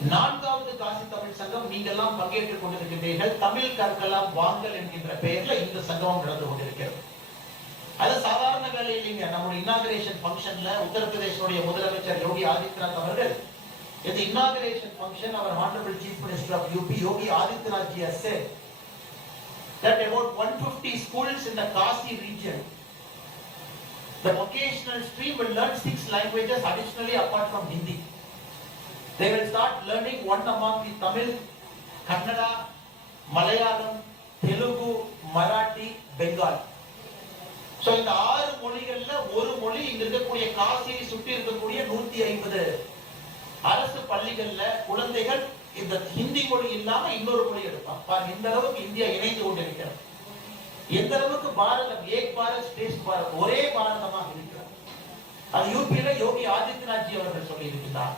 நான்காவது காசி தமிழ் சங்கம் நீங்கெல்லாம் பங்கேற்றுக் கொண்டிருக்கின்றீர்கள். தமிழ் கற்கலாம் வாங்கல் என்கின்ற பெயர்ல இந்த சங்கமம் நடந்து கொண்டிருக்கிறது. அது சாதாரண வேலை இல்லைங்க. நம்முடைய இன்னாகிரேஷன் ஃபங்க்ஷன்ல உத்தரப்பிரதேசனுடைய முதலமைச்சர் யோகி ஆதித்யநாத் அவர்கள் இந்த inauguration function our honourable chief minister of UP Yogi Adityanath ji has said that about 150 schools in the Kasi region. The vocational stream will learn six languages additionally apart from Hindi. They will start learning one among the Tamil Kannada Malayalam Telugu Marathi Bengali so இந்த ஆறு மொழிகள்ல ஒரு மொழி இங்க இருக்கக்கூடிய காசியை சுற்றி இருக்கக்கூடிய நூத்தி ஐம்பது. அரசு பள்ளிகள்ல குழந்தைகள் இந்த ஹிந்தி மொழி இல்லாம இன்னொரு மொழி எடுப்பான் பாருங்க இந்த அளவுக்கு இந்தியா இணைந்து கொண்டிருக்கிறது. எந்த அளவுக்கு பாரதம் ஏக் பாரத் ஸ்ரேஷ்ட் பாரத் ஒரே பாரதமாக இருக்கிறது. அது யூபியில யோகி ஆதித்யநாத் ஜி அவர்கள் சொல்லி இருக்கிறார்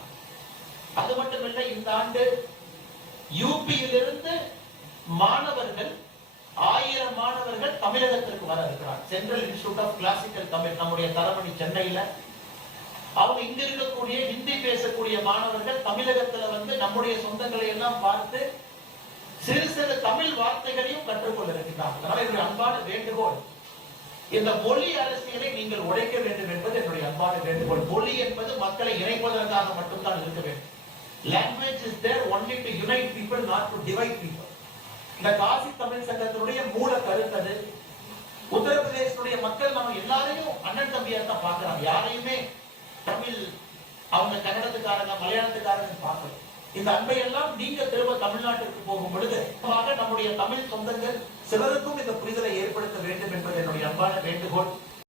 அது மட்டுமல்ல இந்த ஆண்டு யூபியிலிருந்து மாணவர்கள் ஆயிரம் மாணவர்கள் தமிழகத்திற்கு வர இருக்கிறார் central institute of classical Tamil நம்முடைய தரமணி சென்னையில. அவங்க இங்க இருக்கக்கூடிய ஹிந்தி பேசக்கூடிய மாணவர்கள் தமிழகத்துல வந்து நம்முடைய சொந்தங்களை எல்லாம் பார்த்து சிறு சிறு தமிழ் வார்த்தைகளையும் கற்றுக்கொள்ள இருக்கிறார்கள். அதனால என்னுடைய அன்பான வேண்டுகோள் இந்த மொழி அரசியலை நீங்கள் உடைக்க வேண்டும் என்பது என்னுடைய அன்பான வேண்டுகோள். மொழி என்பது மக்களை இணைப்பதற்காக மட்டும்தான் இருக்க வேண்டும். Language is there only to unite people not to divide people இந்த காசி தமிழ் சங்கத்தினுடைய மூல கருத்து அது. உத்தரப்பிரதேசனுடைய மக்கள் நம்ம எல்லாரையும் அண்ணன் தம்பியா தான் பாக்குறாங்க யாரையுமே தமிழ் அவங்க கன்னடத்துக்காரங்க மலையாளத்துக்காரங்க பார்க்கல. இந்த அன்பை எல்லாம் நீங்க திரும்ப தமிழ்நாட்டிற்கு போகும் பொழுது நம்முடைய தமிழ் சொந்தங்கள் சிலருக்கும் இந்த புரிதலை ஏற்படுத்த வேண்டும் என்பது என்னுடைய அன்பான வேண்டுகோள்.